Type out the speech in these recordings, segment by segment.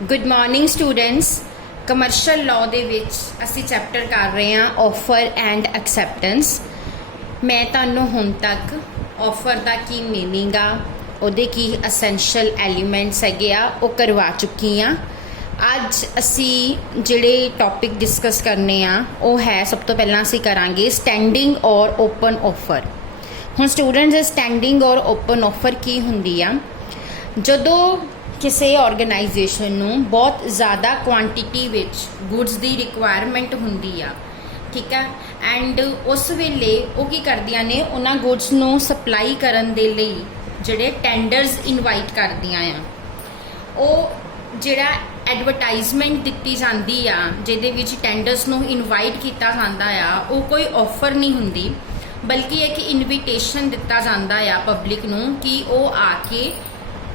Good morning students. Commercial law ਦੇ ਵਿੱਚ ਅਸੀਂ ਚੈਪਟਰ ਕਰ ਰਹੇ ਹਾਂ ਆਫਰ ਐਂਡ ਐਕਸੈਪਟੈਂਸ। ਮੈਂ ਤੁਹਾਨੂੰ ਹੁਣ ਤੱਕ ਆਫਰ ਦਾ ਕੀ ਮੀਨਿੰਗ ਆ, ਉਹਦੇ ਕੀ ਅਸੈਂਸ਼ੀਅਲ ਐਲੀਮੈਂਟਸ ਹੈਗੇ ਆ, ਉਹ ਕਰਵਾ ਚੁੱਕੀ ਹਾਂ। ਅੱਜ ਅਸੀਂ ਜਿਹੜੇ ਟੌਪਿਕ ਡਿਸਕਸ ਕਰਨੇ ਆ ਉਹ ਹੈ, ਸਭ ਤੋਂ ਪਹਿਲਾਂ ਅਸੀਂ ਕਰਾਂਗੇ ਸਟੈਂਡਿੰਗ ਔਰ ਓਪਨ ਆਫਰ। ਹੁਣ ਸਟੂਡੈਂਟਸ, ਸਟੈਂਡਿੰਗ ਔਰ ਓਪਨ ਆਫਰ ਕੀ ਹੁੰਦੀ ਆ? ਜਦੋਂ ਕਿਸੇ ਆਰਗੇਨਾਈਜੇਸ਼ਨ ਨੂੰ ਬਹੁਤ ਜ਼ਿਆਦਾ ਕੁਆਂਟੀਟੀ ਵਿੱਚ ਗੁੱਡਸ ਦੀ ਰਿਕੁਆਇਰਮੈਂਟ ਹੁੰਦੀ ਆ, ਠੀਕ ਹੈ, ਐਂਡ ਉਸ ਵੇਲੇ ਉਹ ਕੀ ਕਰਦੀਆਂ ਨੇ, ਉਹਨਾਂ ਗੁੱਡਸ ਨੂੰ ਸਪਲਾਈ ਕਰਨ ਦੇ ਲਈ ਜਿਹੜੇ ਟੈਂਡਰਸ ਇਨਵਾਈਟ ਕਰਦੀਆਂ ਆ। ਉਹ ਜਿਹੜਾ ਐਡਵਰਟਾਈਜ਼ਮੈਂਟ ਦਿੱਤੀ ਜਾਂਦੀ ਆ, ਜਿਹਦੇ ਵਿੱਚ ਟੈਂਡਰਸ ਨੂੰ ਇਨਵਾਈਟ ਕੀਤਾ ਜਾਂਦਾ ਆ, ਉਹ ਕੋਈ ਆਫਰ ਨਹੀਂ ਹੁੰਦੀ, ਬਲਕਿ ਇੱਕ ਇਨਵੀਟੇਸ਼ਨ ਦਿੱਤਾ ਜਾਂਦਾ ਆ ਪਬਲਿਕ ਨੂੰ ਕਿ ਉਹ ਆ ਕੇ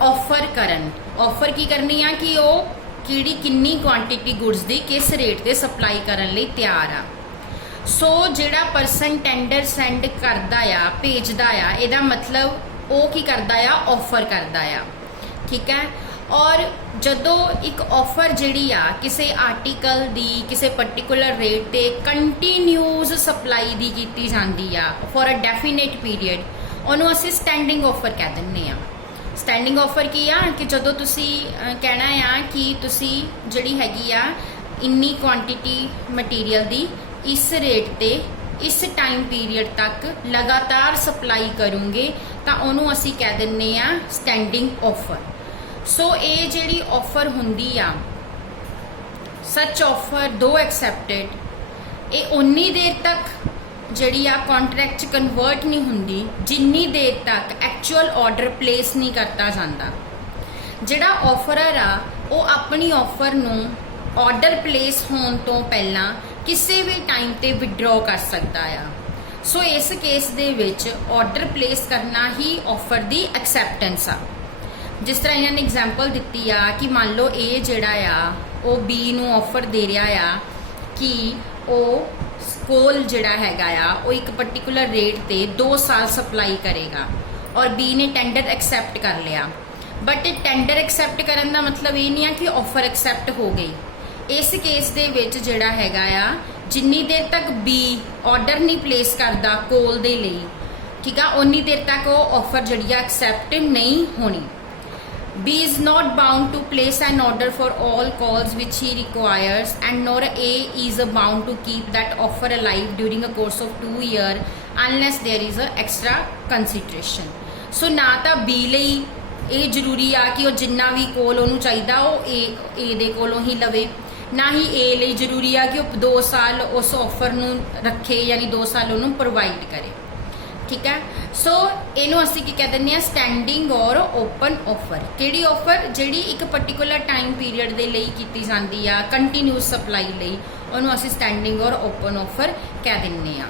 ਆਫਰ ਕਰਨ। ਆਫਰ ਕੀ ਕਰਨੀ ਆ ਕਿ ਉਹ ਕਿੰਨੀ ਕੁਆਂਟੀਟੀ ਗੁੱਡਸ ਦੀ ਕਿਸ ਰੇਟ ਤੇ ਸਪਲਾਈ ਕਰਨ ਲਈ ਤਿਆਰ ਆ। ਸੋ ਜਿਹੜਾ ਪਰਸਨ ਟੈਂਡਰ ਸੈਂਡ ਕਰਦਾ ਆ, ਭੇਜਦਾ ਆ, ਇਹਦਾ ਮਤਲਬ ਉਹ ਕੀ ਕਰਦਾ ਆ, ਆਫਰ ਕਰਦਾ ਆ, ਠੀਕ ਹੈ। ਔਰ ਜਦੋਂ ਇੱਕ ਆਫਰ ਜਿਹੜੀ ਆ ਕਿਸੇ ਆਰਟੀਕਲ ਦੀ ਕਿਸੇ ਪਾਰਟਿਕੂਲਰ ਰੇਟ ਤੇ ਕੰਟੀਨਿਊਸ ਸਪਲਾਈ ਦੀ ਕੀਤੀ ਜਾਂਦੀ ਆ ਫॉर ਅ ਡੈਫੀਨਿਟ ਪੀਰੀਅਡ, ਉਹਨੂੰ ਅਸੀਂ ਸਟੈਂਡਿੰਗ ਆਫਰ ਕਹਿ ਦਿੰਦੇ ਆ। ਸਟੈਂਡਿੰਗ ਆਫਰ ਕੀ ਆ ਕਿ ਜਦੋਂ ਤੁਸੀਂ ਕਹਿਣਾ ਆ ਕਿ ਤੁਸੀਂ ਜਿਹੜੀ ਹੈਗੀ ਆ ਇੰਨੀ ਕੁਆਂਟੀਟੀ ਮਟੀਰੀਅਲ ਦੀ ਇਸ ਰੇਟ ਤੇ ਇਸ ਟਾਈਮ ਪੀਰੀਅਡ ਤੱਕ ਲਗਾਤਾਰ ਸਪਲਾਈ ਕਰੋਗੇ, ਤਾਂ ਉਹਨੂੰ ਅਸੀਂ ਕਹਿ ਦਿੰਦੇ ਆ ਸਟੈਂਡਿੰਗ ਆਫਰ। ਸੋ ਇਹ ਜਿਹੜੀ ਆਫਰ ਹੁੰਦੀ ਆ, ਸੱਚ ਆਫਰ ਦੋ ਐਕਸੈਪਟਡ, ਇਹ ਉਨੀ ਦੇਰ ਤੱਕ ਜਿਹੜੀ ਆ ਕੰਟਰੈਕਟ 'ਚ ਕਨਵਰਟ ਨਹੀਂ ਹੁੰਦੀ ਜਿੰਨੀ ਦੇਰ ਤੱਕ ਐਕਚੁਅਲ ਆਰਡਰ ਪਲੇਸ ਨਹੀਂ ਕਰਤਾ ਜਾਂਦਾ। ਜਿਹੜਾ ਆਫਰਰ ਆ ਉਹ ਆਪਣੀ ਆਫਰ ਨੂੰ ਆਰਡਰ ਪਲੇਸ ਹੋਣ ਤੋਂ ਪਹਿਲਾਂ ਕਿਸੇ ਵੀ ਟਾਈਮ ਤੇ ਵਿਡਰਾਅ ਕਰ ਸਕਦਾ ਆ। ਸੋ ਇਸ ਕੇਸ ਦੇ ਵਿੱਚ ਆਰਡਰ ਪਲੇਸ ਕਰਨਾ ਹੀ ਆਫਰ ਦੀ ਐਕਸੈਪਟੈਂਸ ਆ। ਜਿਸ ਤਰ੍ਹਾਂ ਇਹਨਾਂ ਨੇ ਐਗਜ਼ਾਮਪਲ ਦਿੱਤੀ ਆ ਕਿ ਮੰਨ ਲਓ ਇਹ ਜਿਹੜਾ ਆ ਉਹ ਬੀ ਨੂੰ ਆਫਰ ਦੇ ਰਿਹਾ ਆ ਕਿ ਉਹ ਕੋਲ ਜਿਹੜਾ ਹੈਗਾ ਆ ਉਹ ਇੱਕ ਪਾਰਟਿਕੂਲਰ ਰੇਟ ਤੇ 2 ਸਾਲ ਸਪਲਾਈ ਕਰੇਗਾ, ਔਰ ਬੀ ਨੇ ਟੈਂਡਰ ਐਕਸੈਪਟ ਕਰ ਲਿਆ। ਬਟ ਟੈਂਡਰ ਐਕਸੈਪਟ ਕਰਨ ਦਾ ਮਤਲਬ ਇਹ ਨਹੀਂ ਆ ਕਿ ਆਫਰ ਐਕਸੈਪਟ ਹੋ ਗਈ। ਇਸ ਕੇਸ ਦੇ ਵਿੱਚ ਜਿਹੜਾ ਹੈਗਾ ਆ, ਜਿੰਨੀ ਦੇਰ ਤੱਕ ਬੀ ਆਰਡਰ ਨਹੀਂ ਪਲੇਸ ਕਰਦਾ ਕੋਲ ਦੇ ਲਈ, ਠੀਕ ਆ, ਉਨੀ ਦੇਰ ਤੱਕ ਉਹ ਆਫਰ ਜਿਹੜੀ ਆ ਐਕਸੈਪਟ ਨਹੀਂ ਹੋਣੀ। B is not bound to place an order for all calls which he requires, and nor A is bound to keep that offer alive during a course of 2 years unless there is a extra consideration. So ਨਾ ਤਾਂ B ਲਈ ਇਹ ਜ਼ਰੂਰੀ ਆ ਕਿ ਉਹ ਜਿੰਨਾ ਵੀ ਕੋਲ ਉਹਨੂੰ ਚਾਹੀਦਾ ਉਹ A ਦੇ ਕੋਲੋਂ ਹੀ ਲਵੇ, ਨਾ ਹੀ A ਲਈ ਜ਼ਰੂਰੀ ਆ ਕਿ ਉਹ 2 ਸਾਲ ਉਸ ਆਫਰ ਨੂੰ ਰੱਖੇ, ਯਾਨੀ 2 ਸਾਲ ਉਹਨੂੰ ਪ੍ਰੋਵਾਈਡ ਕਰੇ, ਠੀਕ ਹੈ। ਸੋ ਇਹਨੂੰ ਅਸੀਂ ਕੀ ਕਹਿ ਦਿੰਦੇ ਆ, ਸਟੈਂਡਿੰਗ ਔਰ ਓਪਨ ਆਫਰ। ਕਿਹੜੀ ਆਫਰ? ਜਿਹੜੀ ਇੱਕ ਪਾਰਟਿਕੂਲਰ ਟਾਈਮ ਪੀਰੀਅਡ ਦੇ ਲਈ ਕੀਤੀ ਜਾਂਦੀ ਆ, ਕੰਟੀਨਿਊਸ ਸਪਲਾਈ ਲਈ, ਉਹਨੂੰ ਅਸੀਂ ਸਟੈਂਡਿੰਗ ਔਰ ਓਪਨ ਆਫਰ ਕਹਿ ਦਿੰਦੇ ਆ।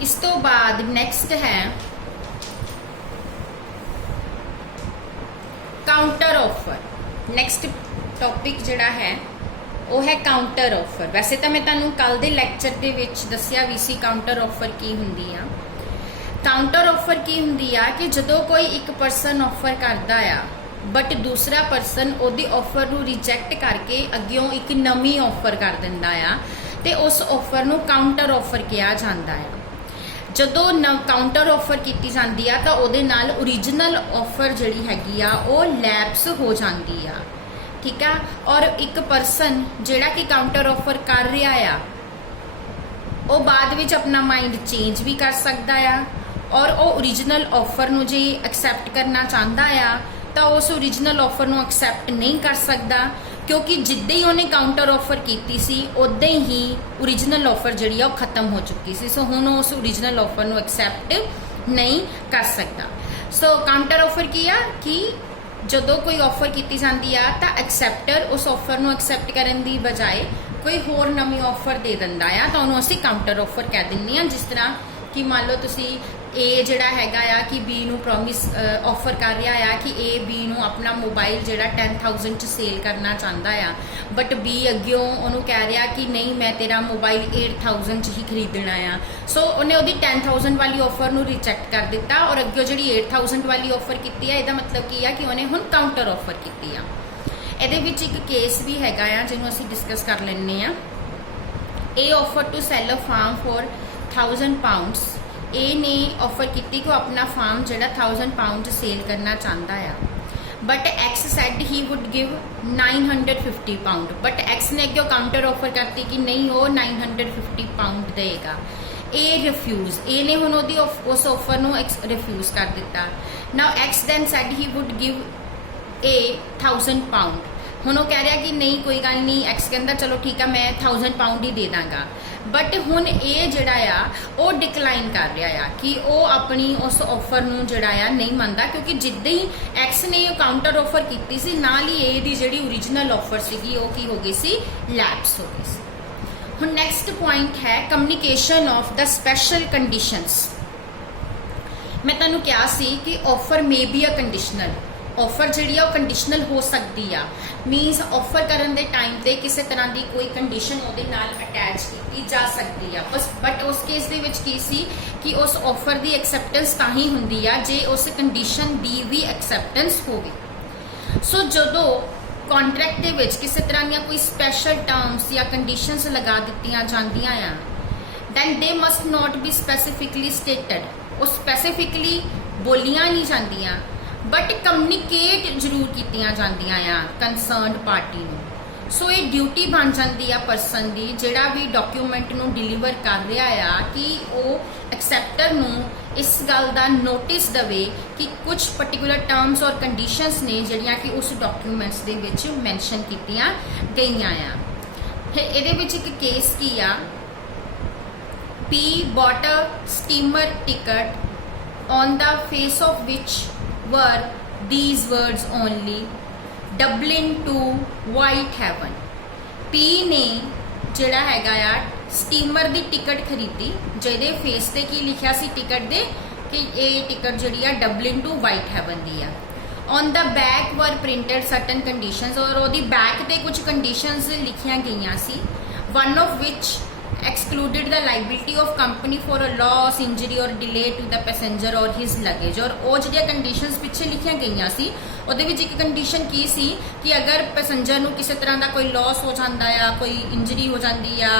ਇਸ ਤੋਂ ਬਾਅਦ ਨੈਕਸਟ ਹੈ ਕਾਊਂਟਰ ਆਫਰ। ਨੈਕਸਟ ਟੌਪਿਕ ਜਿਹੜਾ ਹੈ ਉਹ ਹੈ ਕਾਊਂਟਰ ਆਫਰ। ਵੈਸੇ ਤਾਂ ਮੈਂ ਤੁਹਾਨੂੰ ਕੱਲ ਦੇ ਲੈਕਚਰ ਦੇ ਵਿੱਚ ਦੱਸਿਆ ਵੀ ਸੀ ਕਾਊਂਟਰ ਆਫਰ ਕੀ ਹੁੰਦੀ ਆ। ਕਾਊਂਟਰ ਆਫਰ ਕੀ ਹੁੰਦੀ ਆ ਕਿ ਜਦੋਂ ਕੋਈ ਇੱਕ ਪਰਸਨ ਆਫਰ ਕਰਦਾ ਆ ਬਟ ਦੂਸਰਾ ਪਰਸਨ ਉਹਦੀ ਆਫਰ ਨੂੰ ਰਿਜੈਕਟ ਕਰਕੇ ਅੱਗਿਓਂ ਇੱਕ ਨਵੀਂ ਆਫਰ ਕਰ ਦਿੰਦਾ ਆ, ਤੇ ਉਸ ਆਫਰ ਨੂੰ ਕਾਊਂਟਰ ਆਫਰ ਕਿਹਾ ਜਾਂਦਾ ਆ। ਜਦੋਂ ਕਾਊਂਟਰ ਆਫਰ ਕੀਤੀ ਜਾਂਦੀ ਆ ਤਾਂ ਉਹਦੇ ਨਾਲ ਓਰੀਜਨਲ ਆਫਰ ਜਿਹੜੀ ਹੈਗੀ ਆ ਉਹ ਲੈਪਸ ਹੋ ਜਾਂਦੀ ਆ, ਠੀਕ ਆ। ਔਰ ਇੱਕ ਪਰਸਨ ਜਿਹੜਾ ਕਿ ਕਾਊਂਟਰ ਆਫਰ ਕਰ ਰਿਹਾ ਆ ਉਹ ਬਾਅਦ ਵਿੱਚ ਆਪਣਾ ਮਾਈਂਡ ਚੇਂਜ ਵੀ ਕਰ ਸਕਦਾ ਆ, ਔਰ ਉਹ ਓਰੀਜਨਲ ਆਫਰ ਨੂੰ ਜੇ ਐਕਸੈਪਟ ਕਰਨਾ ਚਾਹੁੰਦਾ ਆ ਤਾਂ ਉਸ ਓਰੀਜਨਲ ਆਫਰ ਨੂੰ ਐਕਸੈਪਟ ਨਹੀਂ ਕਰ ਸਕਦਾ, ਕਿਉਂਕਿ ਜਿੱਦਾਂ ਹੀ ਉਹਨੇ ਕਾਊਂਟਰ ਆਫਰ ਕੀਤੀ ਸੀ ਉਦਾਂ ਹੀ ਓਰੀਜਨਲ ਆਫਰ ਜਿਹੜੀ ਆ ਉਹ ਖਤਮ ਹੋ ਚੁੱਕੀ ਸੀ। ਸੋ ਹੁਣ ਉਸ ਓਰੀਜਨਲ ਆਫਰ ਨੂੰ ਐਕਸੈਪਟ ਨਹੀਂ ਕਰ ਸਕਦਾ। ਸੋ ਕਾਊਂਟਰ ਆਫਰ ਕੀ ਆ ਕਿ ਜਦੋਂ ਕੋਈ ਆਫਰ ਕੀਤੀ ਜਾਂਦੀ ਆ ਤਾਂ ਐਕਸੈਪਟਰ ਉਸ ਆਫਰ ਨੂੰ ਐਕਸੈਪਟ ਕਰਨ ਦੀ ਬਜਾਏ ਕੋਈ ਹੋਰ ਨਵੀਂ ਆਫਰ ਦੇ ਦਿੰਦਾ ਆ, ਤਾਂ ਉਹਨੂੰ ਅਸੀਂ ਕਾਊਂਟਰ ਆਫਰ ਕਹਿ ਦਿੰਦੇ ਆ। ਜਿਸ ਤਰ੍ਹਾਂ ਕਿ ਮੰਨ ਲਓ ਤੁਸੀਂ A ਜਿਹੜਾ ਹੈਗਾ ਆ ਕਿ B ਨੂੰ ਪ੍ਰੋਮਿਸ ਆਫਰ ਕਰ ਰਿਹਾ ਆ ਕਿ A B ਨੂੰ ਆਪਣਾ ਮੋਬਾਈਲ ਜਿਹੜਾ 10,000 'ਚ ਸੇਲ ਕਰਨਾ ਚਾਹੁੰਦਾ ਆ, ਬਟ B ਅੱਗਿਓਂ ਉਹਨੂੰ ਕਹਿ ਰਿਹਾ ਕਿ ਨਹੀਂ, ਮੈਂ ਤੇਰਾ ਮੋਬਾਈਲ 8,000 'ਚ ਹੀ ਖਰੀਦਣਾ ਆ। ਸੋ ਉਹਨੇ ਉਹਦੀ 10,000 ਵਾਲੀ ਆਫਰ ਨੂੰ ਰਿਜੈਕਟ ਕਰ ਦਿੱਤਾ, ਔਰ ਅੱਗਿਓਂ ਜਿਹੜੀ 8,000 ਵਾਲੀ ਆਫਰ ਕੀਤੀ ਆ, ਇਹਦਾ ਮਤਲਬ ਕੀ ਆ ਕਿ ਉਹਨੇ ਹੁਣ ਕਾਊਂਟਰ ਆਫਰ ਕੀਤੀ ਆ। ਇਹਦੇ ਵਿੱਚ ਇੱਕ ਕੇਸ ਵੀ ਹੈਗਾ ਆ ਜਿਹਨੂੰ ਅਸੀਂ ਡਿਸਕਸ ਕਰ ਲੈਂਦੇ ਆ। A offered to sell a farm for 1000 pounds। A ने ऑफर की कि वो अपना फार्म जड़ा 1000 पाउंड सेल करना चाहता है, but X said he would give 950 pound. But X ने क्यों काउंटर ऑफर करती कि नहीं वो 950 पाउंड देगा। A रिफ्यूज, A ने हुण ओहदी उस ऑफर नूं रिफ्यूज कर दिता। Now X then said he would give A 1000 pound. हुण वो कह रहा कि नहीं कोई गल नहीं, एक्स कहता चलो ठीक है मैं 1000 pound he they Danga. But हुण ये जिहड़ा आ वो डिकलाइन कर रहा आ कि वो अपनी उस ऑफर नूं जिहड़ा आ नहीं मनदा, क्योंकि जिद्दां ही एक्स ने काउंटर ऑफर की सी नाल ही ए दी जिहड़ी ओरिजिनल ऑफर सीगी वो की हो गई सी, लैप्स हो गई सी। हुण नैक्सट पॉइंट है communication of the special conditions. मैं तुहानूं कहा सी कि offer may be a conditional, offer जी कंडीशनल हो सकती आ, मीनस ऑफर करन दे टाइम ते किसी तरह की कोई कंडीशन उहदे नाल अटैच की जा सकती है। बट उस केस दे विच की सी कि उस ऑफर की एक्सैप्टेंस तां ही हुंदी आ जे उस कंडीशन की भी एक्सैप्टेंस होवे। सो जदों कॉन्ट्रैक्ट दे विच किसी तरह दी कोई स्पैशल टर्म्स या कंडीशनस लगा दित्तियां जांदियां आ, then they must not be specifically stated. वो स्पैसीफिकली बोलियां नहीं जांदियां बट कम्युनिकेट जरूर कीतियां जांदियां आ कंसर्नड पार्टी नूं। सो ये ड्यूटी बन जाती है परसन की जिहड़ा भी डॉक्यूमेंट नूं डिलीवर कर रहा आ कि वो एक्सैप्टर नूं इस गल का नोटिस देवे कि कुछ पर्टिकुलर टर्म्स और कंडीशनस ने जिहड़ियां कि उस डॉक्यूमेंट्स दे विच मैंशन कीतियां गईयां आ। फिर इहदे विच एक केस की आ, P bought a steamer ticket on the face of which were these words only, Dublin to Whitehaven। P ने जिहड़ा हैगा आ स्टीमर दी टिकट खरीदी जिहदे फेस ते की लिखिया सी टिकट दे कि ये टिकट जिहड़ी आ डबलिन टू वाइटहैवन दी आ। On the back were printed certain conditions, और ओहदी बैक ते कुछ कंडीशनस लिखियां गईयां सी, one of which excluded the liability of company for a loss, injury or delay to the passenger or his luggage। और वो जो कंडीशनस पिछे लिखिया गई सी उहदे विच एक कंडीशन की सी कि अगर पैसेंजर नूं किसी तरह का कोई लॉस हो जाता है, कोई इंजरी हो जाती है,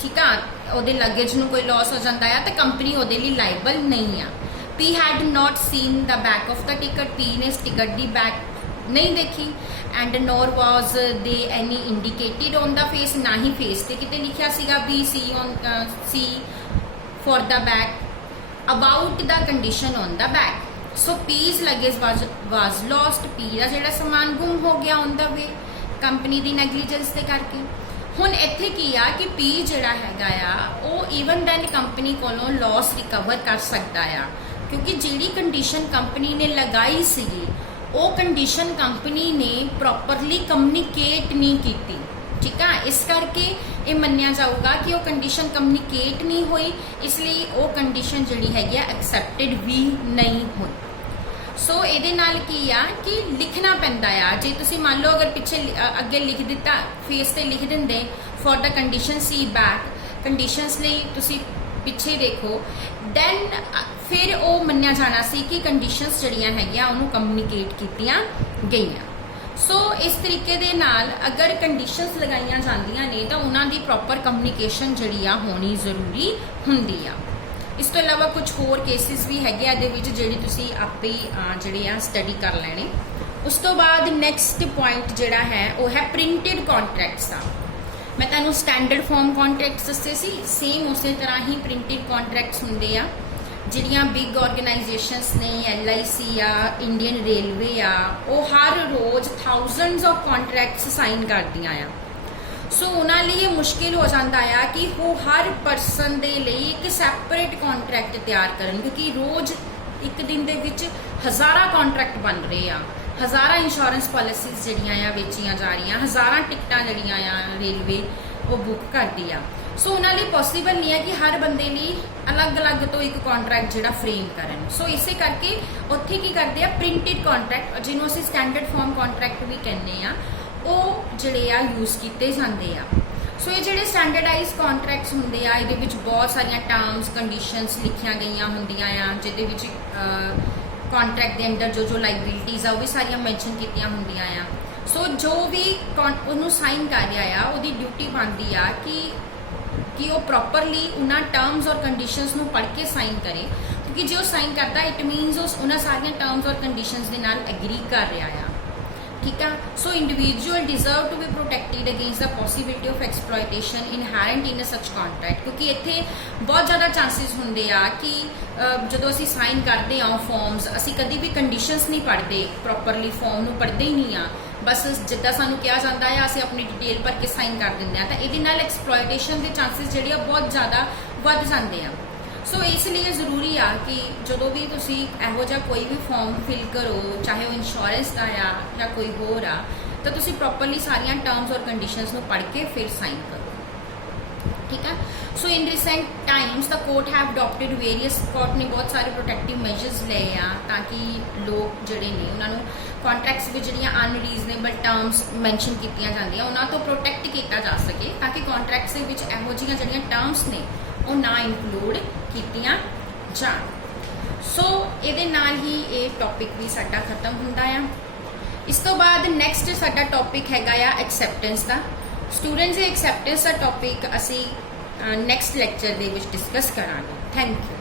ठीक है, उहदे लगेज नूं कोई लॉस हो जाता है तो कंपनी उहदे लई लाइबल नहीं आ। P had not seen the back of the ticket। P ने इस टिकट की बैक नहीं देखी, and nor was there any indicated on the face, ना ही फेस ते किते लिखिया सीगा बी सी on see for the back about the condition on the back. So P's luggage was lost, P का जिहड़ा समान गुम हो गया ऑन द वे कंपनी की नैगलीजेंस के करके। हुण इत्थे की आ कि पी जिहड़ा हैगा आ वो ईवन दैन कंपनी कोलों लॉस रिकवर कर सकता आ, क्योंकि जिहड़ी कंडीशन कंपनी ने लगाई सीगी वो कंडीशन कंपनी ने प्रॉपरली कम्युनिकेट नहीं की, ठीक है। इस करके ये मन्निया जाऊगा कि वो कंडीशन कम्युनिकेट नहीं हुई, इसलिए वो कंडीशन जिहड़ी हैगी एक्सैप्टेड भी नहीं हुई। सो ये नाल की आ कि लिखना पैंदा आ, जे तुसी मान लो अगर पिछे अगे लिख दिता फेस ते लिख देंदे for the condition see back, conditions लई तुसी पिछे देखो, दैन फिर वो मन्निया जाना सी कि कंडीशनस जड़ियां हैगियां उन्होंने कम्युनिकेट कीतियां गईयां। सो इस तरीके दे नाल अगर कंडीशनस लगाइयां जांदियां ने तो उन्हां दी प्रॉपर कम्युनिकेशन जड़ी आ होनी जरूरी हुंदी आ। इस तो इलावा कुछ होर केसिस भी हैगे आ दे विच जिहड़ी तुसी आपे जिहड़े आ स्टडी कर लेने। उस तो बाद नैक्सट पॉइंट जिहड़ा है वो है प्रिंटेड कॉन्ट्रैक्ट्स दा। मैं तुहानूं स्टैंडर्ड फॉर्म कॉन्ट्रैक्ट्स दस्से सी, सेम उस तरह ही प्रिंटेड कॉन्ट्रैक्ट्स हुंदे आ जिहड़ियां बिग ऑर्गेनाइजेशंस ने, LIC आ, इंडियन रेलवे आ, वो हर रोज़ थाउजेंड्स ऑफ कॉन्ट्रैक्ट्स साइन करदियां आ। सो उन्हां लई ये मुश्किल हो जाता है कि वो हर परसन दे लई एक सैपरेट कॉन्ट्रैक्ट तैयार करन, क्योंकि रोज़ एक दिन दे विच हज़ारां कॉन्ट्रैक्ट बन रहे आ, हज़ारां इंश्योरेंस पॉलिसीज जड़ियां आ बेचियां जा रही, हज़ारां टिकटां जड़ियां आ रेलवे वो बुक करती आ। सो उन्हां लई पॉसिबल नहीं है कि हर बंदे लई अलग अलग तो एक कॉन्ट्रैक्ट जिहड़ा फ्रेम करन। सो इसे करके उत्थे की करदे आ प्रिंटेड कॉन्ट्रैक्ट, जिन्हों असीं स्टैंडर्ड फॉर्म कॉन्ट्रैक्ट भी कहने आ, वो जिहड़े आ यूज़ कीते जांदे आ। सो ये जिहड़े स्टैंडर्डाइज कॉन्ट्रैक्ट्स हुंदे आ इहदे विच बहुत सारियां टर्म्स कंडीशनस लिखियां गईयां हुंदियां आ, जिहदे विच कॉन्ट्रैक्ट के अंडर जो लाइबिलिटीज़ आ वो भी सारियां मैंशन कीतियां हुंदियां आ। ਸੋ ਜੋ ਵੀ ਉਹਨੂੰ ਸਾਈਨ ਕਰ ਰਿਹਾ ਆ ਉਹਦੀ ਡਿਊਟੀ ਬਣਦੀ ਆ ਕਿ ਉਹ ਪ੍ਰੋਪਰਲੀ ਉਹਨਾਂ ਟਰਮਸ ਔਰ ਕੰਡੀਸ਼ਨਸ ਨੂੰ ਪੜ੍ਹ ਕੇ ਸਾਈਨ ਕਰੇ, ਕਿਉਂਕਿ ਜੇ ਉਹ ਸਾਈਨ ਕਰਦਾ ਇਟ ਮੀਨਸ ਉਹ ਉਹਨਾਂ ਸਾਰੀਆਂ ਟਰਮਸ ਔਰ ਕੰਡੀਸ਼ਨਸ ਦੇ ਨਾਲ ਐਗਰੀ ਕਰ ਰਿਹਾ ਆ। ਠੀਕ ਆ। So individual deserve to be protected against the possibility of exploitation inherent in a such contract, ਕਿਉਂਕਿ ਇੱਥੇ ਬਹੁਤ ਜ਼ਿਆਦਾ ਚਾਂਸਿਸ ਹੁੰਦੇ ਆ ਕਿ ਜਦੋਂ ਅਸੀਂ ਸਾਈਨ ਕਰਦੇ ਆ ਫਾਰਮਸ, ਅਸੀਂ ਕਦੀ ਵੀ ਕੰਡੀਸ਼ਨਸ ਨਹੀਂ ਪੜ੍ਹਦੇ ਪ੍ਰੋਪਰਲੀ, ਫਾਰਮ ਨੂੰ ਪੜ੍ਹਦੇ ਹੀ ਨਹੀਂ ਆ, ਬਸ ਜਿੱਦਾਂ ਸਾਨੂੰ ਕਿਹਾ ਜਾਂਦਾ ਆ ਅਸੀਂ ਆਪਣੀ ਡਿਟੇਲ ਭਰ ਕੇ ਸਾਈਨ ਕਰ ਦਿੰਦੇ ਆ, ਤਾਂ ਇਹਦੇ ਨਾਲ ਐਕਸਪਲੋਇਟੇਸ਼ਨ ਦੇ ਚਾਂਸਿਸ ਜਿਹੜੇ ਆ ਬਹੁਤ ਜ਼ਿਆਦਾ ਵੱਧ ਜਾਂਦੇ ਆ। ਸੋ ਇਸ ਲਈ ਜ਼ਰੂਰੀ ਆ ਕਿ ਜਦੋਂ ਵੀ ਤੁਸੀਂ ਇਹੋ ਜਿਹਾ ਕੋਈ ਵੀ ਫਾਰਮ ਫਿਲ ਕਰੋ, ਚਾਹੇ ਉਹ ਇੰਸ਼ੋਰੈਂਸ ਦਾ ਆ ਜਾਂ ਕੋਈ ਹੋਰ ਆ, ਤਾਂ ਤੁਸੀਂ ਪ੍ਰੋਪਰਲੀ ਸਾਰੀਆਂ ਟਰਮਸ ਔਰ ਕੰਡੀਸ਼ਨਸ ਨੂੰ ਪੜ੍ਹ ਕੇ ਫਿਰ ਸਾਈਨ ਕਰੋ। ਠੀਕ ਆ। So in recent times the court have adopted various, court ਨੇ ਬਹੁਤ ਸਾਰੇ ਪ੍ਰੋਟੈਕਟਿਵ ਮੈਜਰਸ ਲਏ ਆ ਤਾਂ ਕਿ ਲੋਕ ਜਿਹੜੇ ਨੇ ਉਹਨਾਂ ਨੂੰ ਕੰਟਰੈਕਟਸ ਵਿੱਚ ਜਿਹੜੀਆਂ ਅਨਰੀਜ਼ਨੇਬਲ ਟਰਮਸ ਮੈਂਸ਼ਨ ਕੀਤੀਆਂ ਜਾਂਦੀਆਂ ਉਹਨਾਂ ਤੋਂ ਪ੍ਰੋਟੈਕਟ ਕੀਤਾ ਜਾ ਸਕੇ, ਤਾਂ ਕਿ ਕੰਟਰੈਕਟਸ ਦੇ ਵਿੱਚ ਇਹੋ ਜਿਹੀਆਂ ਜਿਹੜੀਆਂ ਟਰਮਸ ਨੇ ਉਹ ਨਾ ਇਨਕਲੂਡ ਕੀਤੀਆਂ ਜਾਣ। ਸੋ ਇਹਦੇ ਨਾਲ ਹੀ ਇਹ ਟੌਪਿਕ ਵੀ ਸਾਡਾ ਖਤਮ ਹੁੰਦਾ ਆ। ਇਸ ਤੋਂ ਬਾਅਦ ਨੈਕਸਟ ਸਾਡਾ ਟੌਪਿਕ ਹੈਗਾ ਆ ਐਕਸੈਪਟੈਂਸ ਦਾ। ਸਟੂਡੈਂਟਸ, ਇਹ ਐਕਸੈਪਟੈਂਸ ਦਾ ਟੌਪਿਕ ਅਸੀਂ ਨੈਕਸਟ ਲੈਕਚਰ ਦੇ ਵਿੱਚ ਡਿਸਕਸ ਕਰਾਂਗੇ। Thank you.